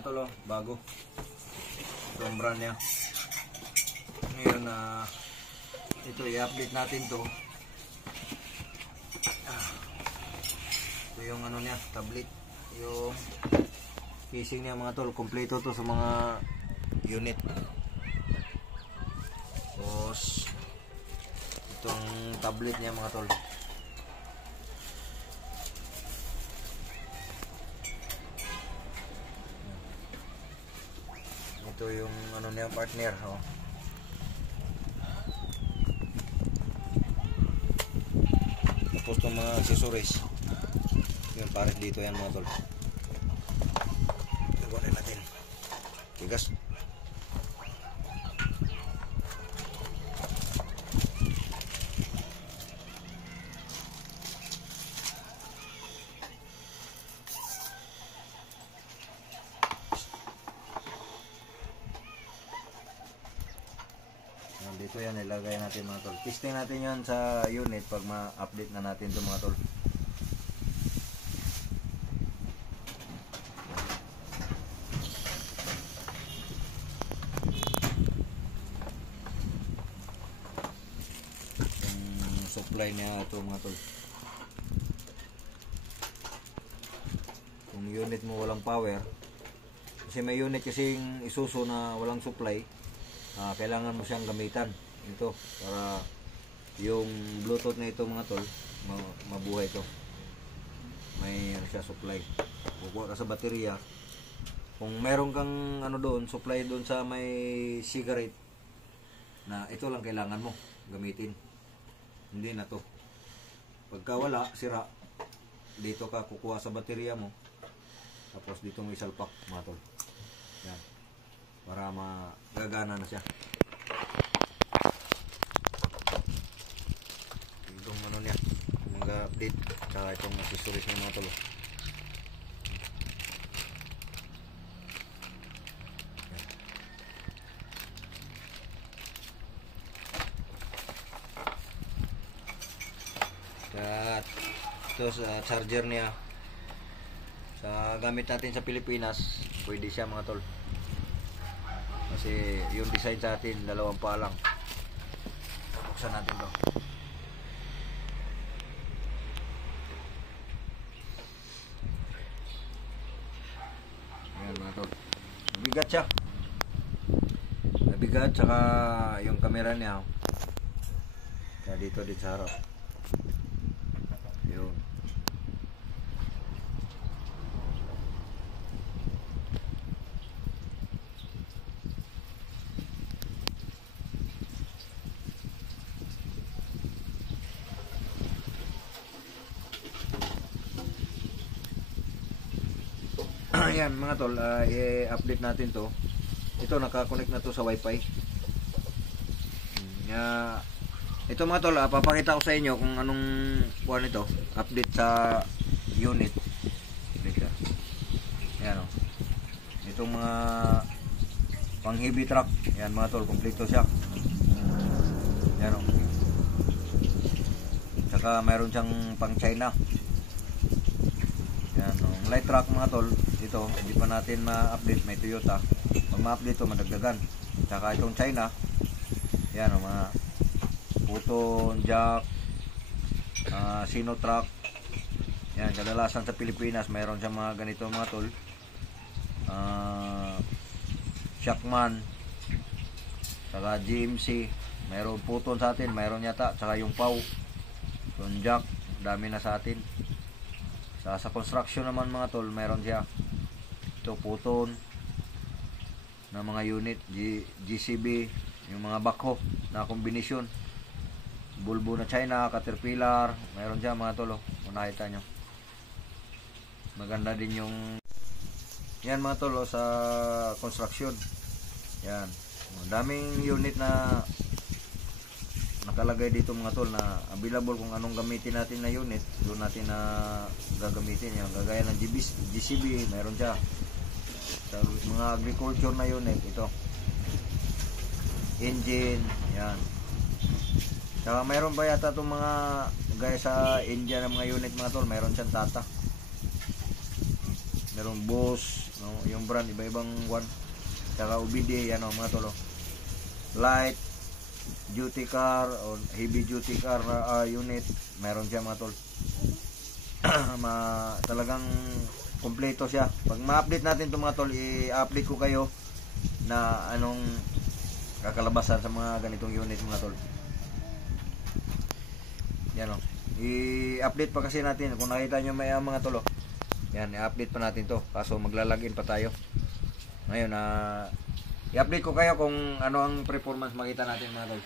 mga tol, oh, bago. Ito ang brand niya. Ngayon na ito i-update natin to. Ito yung ano niya, tablet. Yung casing niya mga tol, kompleto to sa mga unit. Tapos itong tablet niya mga tol. Ito yung ano niya, partner, oh. Tapos itong mga accessories. Yung pares dito yan mga tol. Gawin natin. Tigas. Dito yan ilagay natin mga tol. Testing natin yan sa unit pag ma-update na natin ito mga tol. Yung supply niya ito mga tol. Kung unit mo walang power, kasi may unit kasing Isuzu na walang supply, kailangan mo siyang gamitan ito para yung Bluetooth na ito mga tol mabuhay ito. May ano siya, supply. Kukuha ka sa baterya. Kung meron kang ano doon, supply doon sa may cigarette na ito lang kailangan mo gamitin, hindi na to. Pagka wala, sira, dito ka kukuha sa baterya mo, tapos dito mo isalpak mga tol. Yan, para magagana na siya. Itong ano niya, mga update, tsaka itong accessories ng mga tol. At ito sa charger niya, sa gamit natin sa Pilipinas, pwede siya mga tol. Kasi yung design sa atin, dalawang pa lang. Buksan natin to. Ayan mga tol. Mabigat siya. Mabigat, saka yung camera niya. Kaya dito sa harap. Yun. Ayan mga tol, i-update natin to. Ito naka-connect na to sa wifi. Ito mga tol, papakita ko sa inyo kung anong kuha nito, update sa unit. Ayan o. Itong mga pang heavy truck. Ayan mga tol, kompleto siya. Ayan o. Saka mayroon siyang pang China. Ayan o. Light truck mga tol, ito hindi pa natin ma-update, may Toyota. Pag ma-update ito, madagdagan. Saka itong China, yan o, mga Puton, Jack, Sino truck. Yan, kadalasan sa Pilipinas mayroon siyang mga ganito mga tol. Shockman, saka GMC, mayroon Puton sa atin, mayroon yata, saka yung Pau, yung Jack, dami na sa atin. Sa construction naman mga tol, mayroon siya ito Puton na mga unit, GCB, yung mga backhoe na kombinasyon, Bulbo na China, Caterpillar, mayroon siya mga tol. Kung nakita nyo, maganda din yung yan mga tol sa construction. Yan, daming unit na nakalagay dito mga tol na available. Kung anong gamitin natin na unit, doon natin na gagamitin yan. Gagaya ng GCB, mayroon siya. Sa mga agriculture na unit, ito engine, yan. Saka mayroon ba yata itong mga gaya sa India ng mga unit mga tol, mayroon siyang Tata. Meron Boss, no, yung brand iba-ibang one. Saka OBD yan, mga tol. Light duty car o heavy duty car unit, meron siya mga tol. Talagang kompleto siya. Pag ma-update natin ito mga tol, i-update ko kayo na anong kakalabasan sa mga ganitong unit mga tol. Yan o. I-update pa kasi natin. Kung nakita nyo may mga tol, yan, i-update pa natin to. Kaso maglalagin pa tayo. Ngayon, i-update ko kayo kung ano ang performance makita natin mga tol.